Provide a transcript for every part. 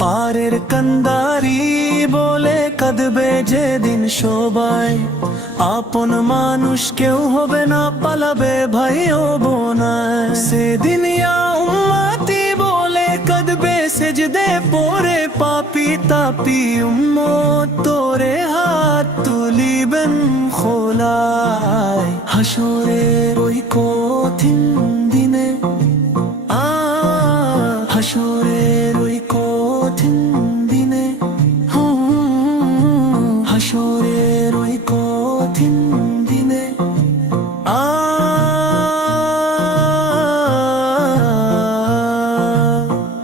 পারের কান্দারি বলে কাঁদবে যেদিন সবাই, আপন মানুষ কেউ হবে না, পালাবে ভাই ও বোনায়। সেদিন ইয়া উম্মতি বলে কাঁদবে সেজদে পড়ে পাপি তাপি উম্মত, তোরে হাত তুলিবেন খোলায় হাসরের ওই কঠিন দিনে। হাসরের ওই কঠিন দিনে, হাসরের ওই কঠিন দিনে।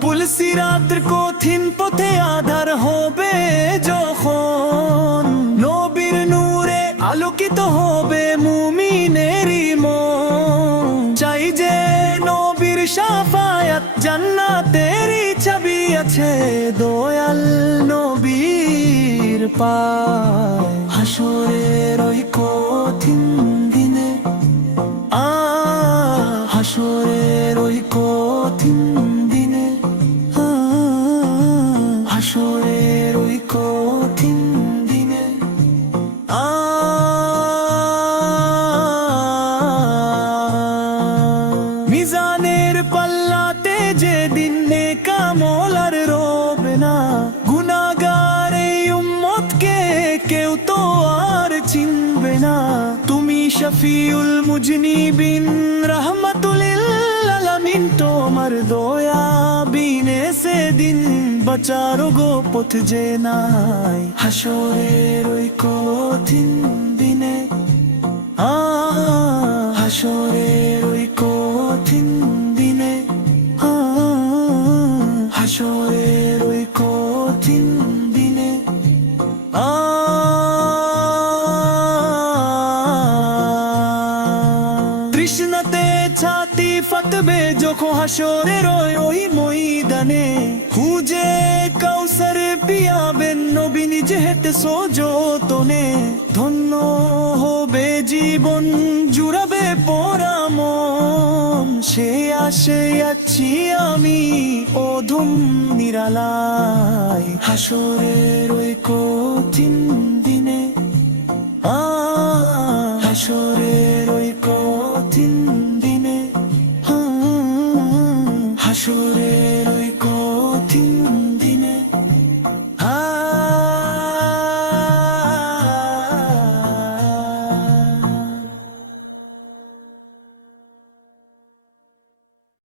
পুলসিরাতের কঠিন পথে আধার হবে যখন, নবীর নূরে আলোকিত হবে মুমিনেরই মন। চাই যে নবীর শাফায়াত, জান্নাতেরই চাবি আছে দয়াল নবীর পায় হাসরের ওই কঠিন দিনে। হাসরের ওই কঠিন দিনে, হাসরের ওই কঠিন দিনে। মিজানের পাল্লাতে যেদিন নেক আমল আর রবে না, গুনাহগার এই উম্মতকে কেউ তো আর চিনবে না। তুমি শফিউল মুজনিবিন রহমাতুল লিল আলামিন, তোমার দয়া বিনে সেদিন বাঁচার গো পথ যে নাই হাসরের ওই কঠিন দিনে। হাসরের ওই কঠিন দিনে, হাসরের ওই কঠিন দিনে। তৃষ্ণাতে ছাতি ফাটবে যখন হাসরের ওই ময়দানে, খুঁজে কাউসার পিয়াবেন নবী নিজে হেঁটে সযতনে। ধন্য হবে জীবন জুড়াবে পরামন, সে আসে আছি আমি অধম নিরালায় হাসরের ওই কঠিন দিনে। হাসরের